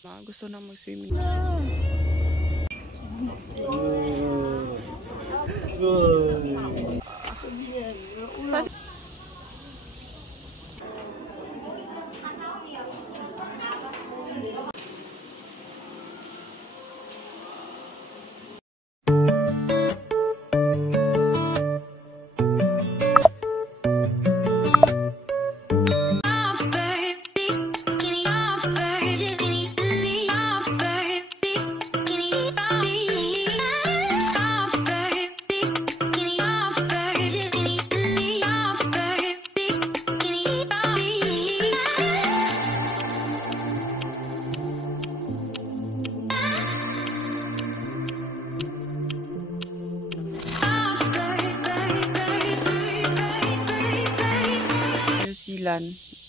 Gusto na mag-swimming.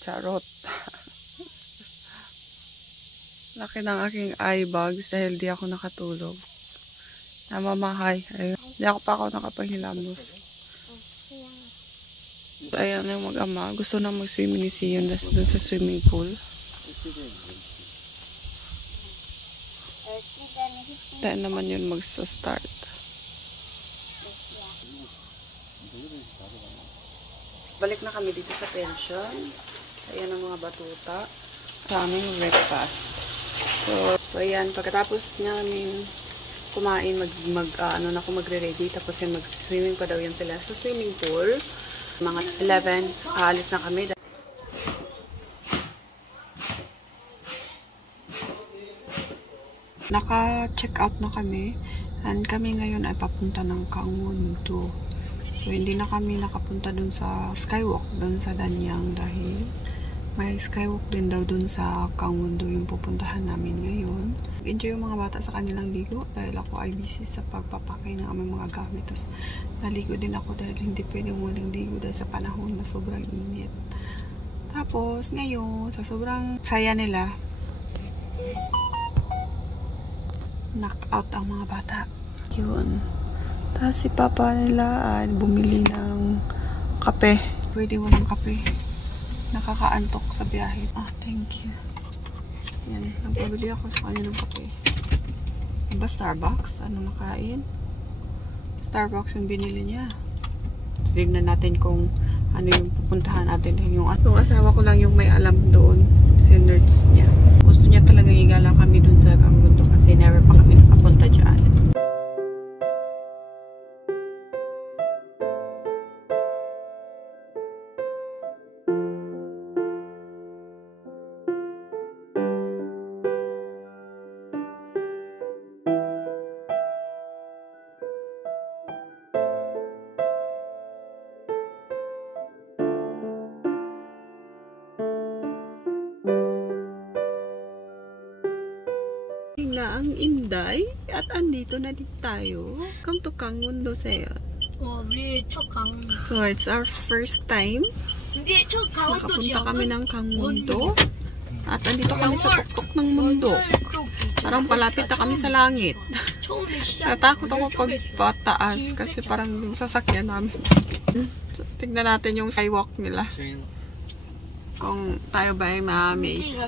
Charot. Laki ng aking eye bags dahil di ako nakatulog. Namamahay. Di ako pa ako nakapanghilamos. Ayan yung mag-ama. Gusto na mag-swimming ni Sion dun sa swimming pool. Tayo naman yun mag-start. Balik na kami dito sa pension. Ayan ang mga batuta sa aming breakfast. So ayan, pagkatapos namin kumain, magre-ready. Tapos yan, mag-swimming pa daw yan sila sa swimming pool. Mga 11, aalis na kami. Naka-check out na kami. And kami ngayon ay papunta ng Gangwon-do. So, hindi na kami nakapunta dun sa skywalk, dun sa Danyang dahil may skywalk din daw dun sa Gangwon-do yung pupuntahan namin ngayon. Enjoy yung mga bata sa kanilang ligo dahil ako ay busy sa pagpapakay ng aming mga gamit. Tapos naligo din ako dahil hindi pwedeng walang ligo dahil sa panahon na sobrang init. Tapos ngayon, sa sobrang saya nila, knock out ang mga bata. Yun. Tapos si papa nila ay bumili ng kape. Pwede walang kape. Nakakaantok sa biyahe. Thank you. Yan. Nagpabili ako sa kanya ng kape. Diba Starbucks? Ano nakain? Starbucks yung binili niya. Tignan natin kung ano yung pupuntahan natin. Yung asawa ko lang yung may alam doon. Si nerds niya. Gusto niya talaga igala kami doon sa Gangwon-do kasi never pa kami nakapunta dyan. Na ang Inday at andito na din tayo. Welcome to Gangwon-do sa'yo. So it's our first time. Nakapunta kami ng Gangwon-do at andito kami sa tuktok ng mundo. Parang palapit na kami sa langit. Natakot ako pagpataas kasi parang yung sasakyan namin. So, tignan natin yung skywalk nila. Kung tayo ba ay ma-amaze.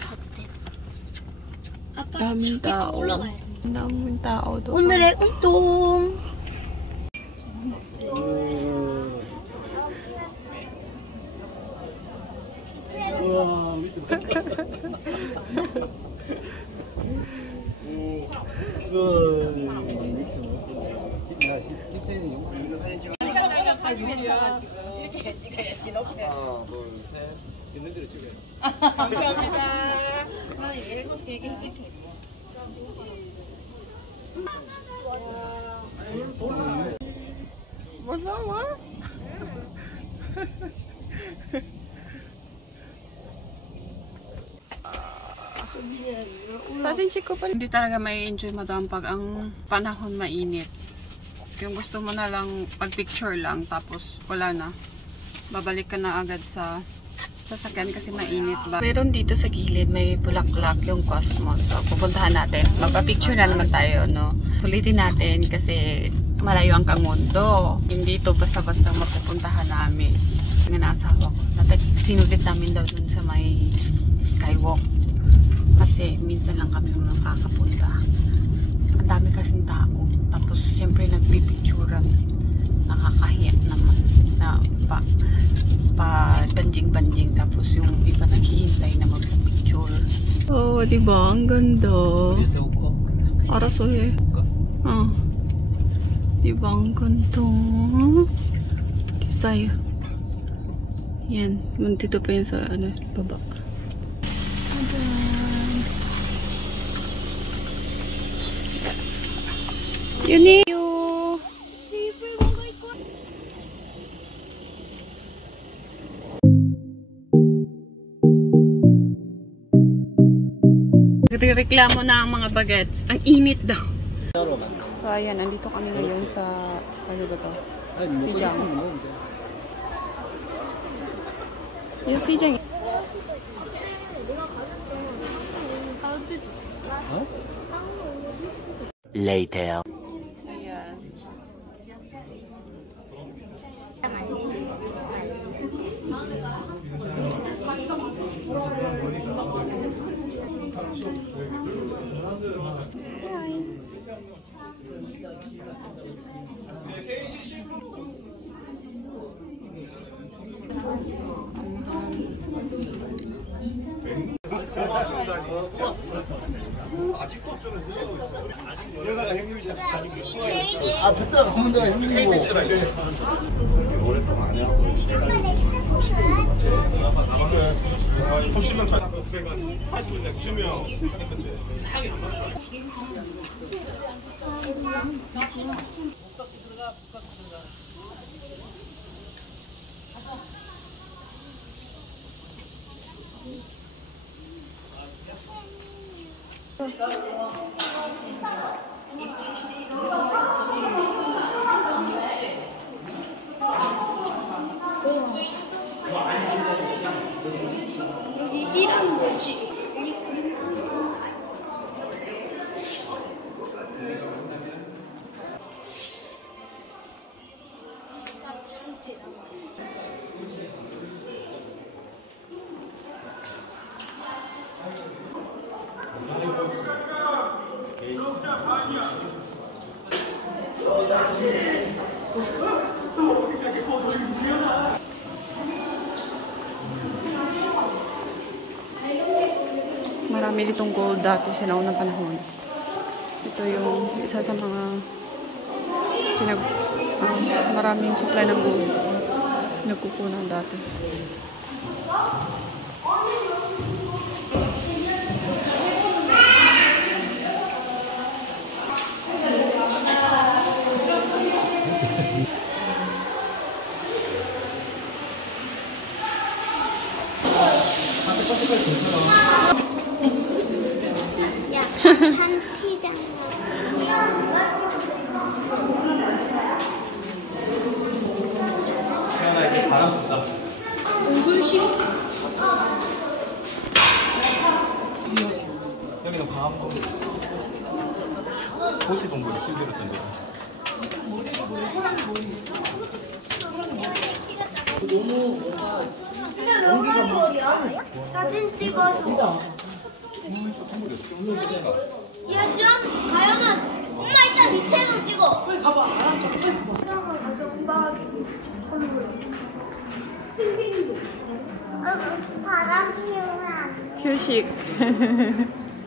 Daming tao. Daming tao doon. 오늘의 운동. 이렇게 찍어야지 높게. 하나, 둘, 셋. 있는 대로 찍어요. 감사합니다. Masama? Satin chick ko pala. Hindi talaga may enjoy madam pag ang panahon mainit. Yung gusto mo na lang pag-picture lang tapos wala na. Babalik ka na agad sa sasakyan kasi mainit ba. Meron dito sa gilid may bulaklak yung Cosmos. So pupuntahan natin. Magpa-picture na naman tayo, no. Sulitin natin kasi malayo ang Gangwon-do. Hindi to basta-basta mapupuntahan namin. Nga na asawa ko. Sinulit namin daw dun sa may skywalk. Kasi minsan lang kami Oh, diba? Ang ganda. Araso eh. Diba? Ang ganda. Dito tayo. Yan. Dito pa yan sa baba. Tadan! Yun eh. Reklamo na ang mga bagets. Ang init daw. So, ayan. Andito kami ngayon sa, ano ba to? Sijang. Yung Sijang. Later. Ayan. 아, 베트남 가면 내가 형님이고. 이름 뭐지? Marami ditong gold dati sa naunang panahon. Ito yung isa sa mga maraming supply ng gold. Nagkukunan dati. 한티장 오글식 여기는 방암동 도시동굴이 실제로던데. 근데 왜 오글거려? 사진 찍어줘. 야, 시원, 가연아. 엄마 이따 밑에도 찍어. 빨리 가봐. 알았어. 바람 피우면 안 돼. 휴식.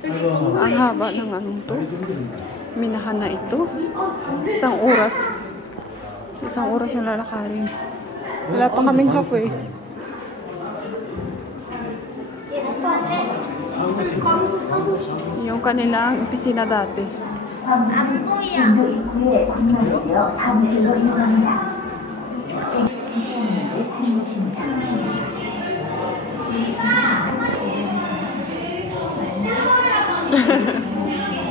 Ang haba ng anong to. Minahan na ito. Isang oras. Isang oras yung lalakarin. Wala pa kaming halfway. Yung kanilang opisina dati. 안 보여. 입구에 건너되어 사무실로 이동합니다. 지시문을 등록입니다.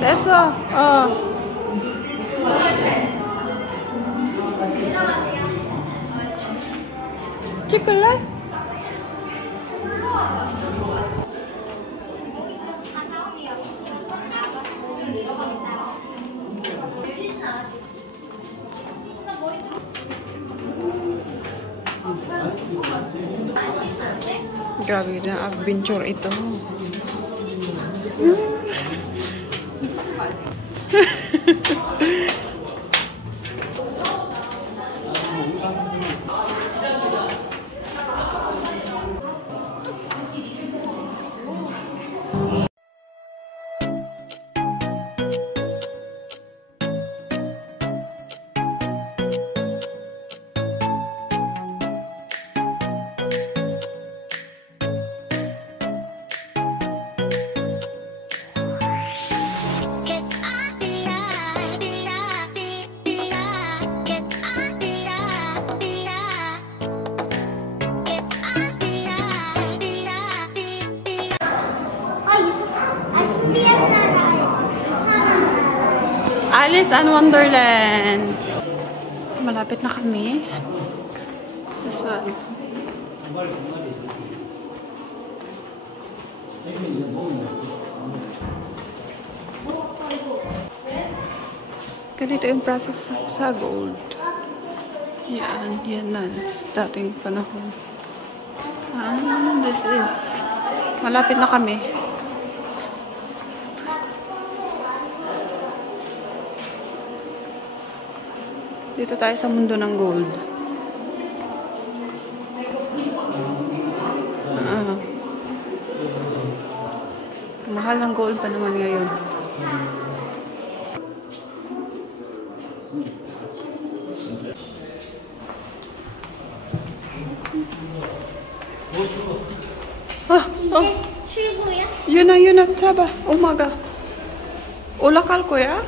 됐어. 찍을래? Grabe na adventure ito. Alice and Wonderland. Malapit na kami. This one. Ganito yung process sa gold. Yan na. Dating panahon. This is. Malapit na kami. Dito tayo sa mundo ng gold. Mahal ng gold pa naman ngayon. 출구야? Yun na, tsaba. Umaga. Ulakal ko ya?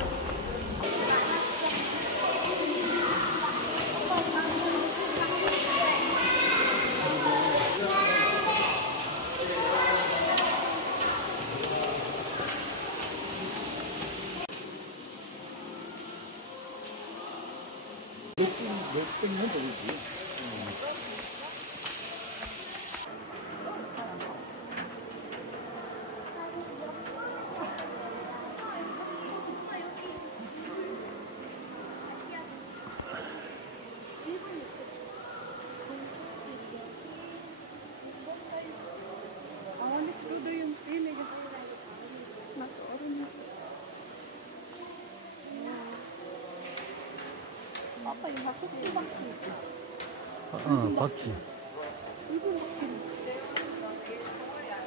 바퀴.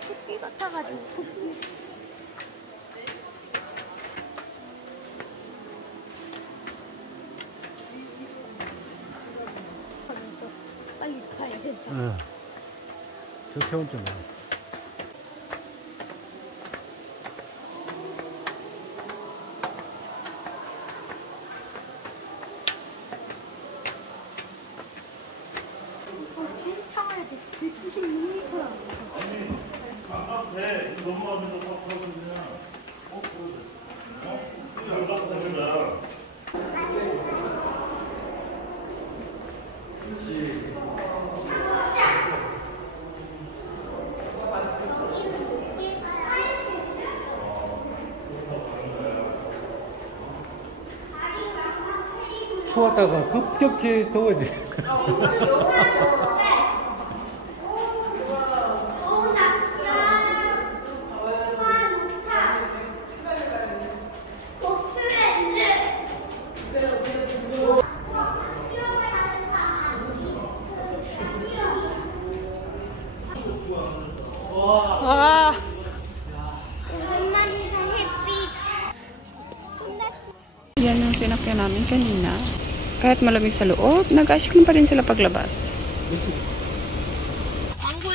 토끼 같아가지고 토끼. 빨리 가야 된다. 저 체온증. 계속 참아야 돼. 196m. 추웠다가 급격히 더워지. 와. Yan yung sinakyan namin kanina. Kahit malamig sa loob, nag-asyik pa rin sila paglabas.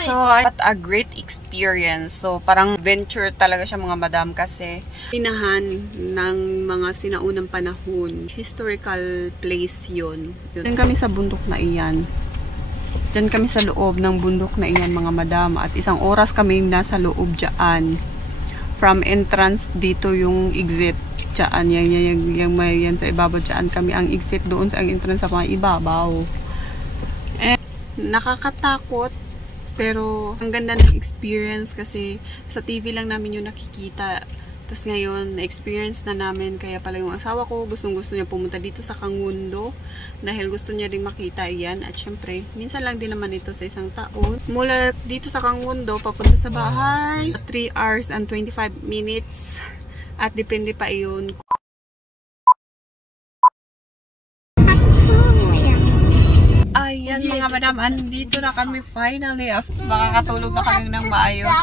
So, I had a great experience. So, parang venture talaga siya mga madam kasi inahan ng mga sinaunang panahon. Historical place yun. Diyan kami sa bundok na iyan. Diyan kami sa loob ng bundok na iyan mga madam. At isang oras kami nasa loob dyan. From entrance dito yung exit. Dyan, yan sa ibabaw dyan. Kami ang exit doon sa ang entrance sa mga ibabaw. And nakakatakot. Pero ang ganda ng experience kasi sa TV lang namin yung nakikita. Tapos ngayon, na-experience na namin. Kaya pala yung asawa ko, gustong-gusto niya pumunta dito sa Kangmundo. Dahil gusto niya rin makita yan. At syempre, minsan lang din naman ito sa isang taon. Mula dito sa Kangmundo, papunta sa bahay. 3 hours and 25 minutes. At depende pa iyon. Ayan mga madam, andito na kami finally. Makakatulog na kami ng maayos.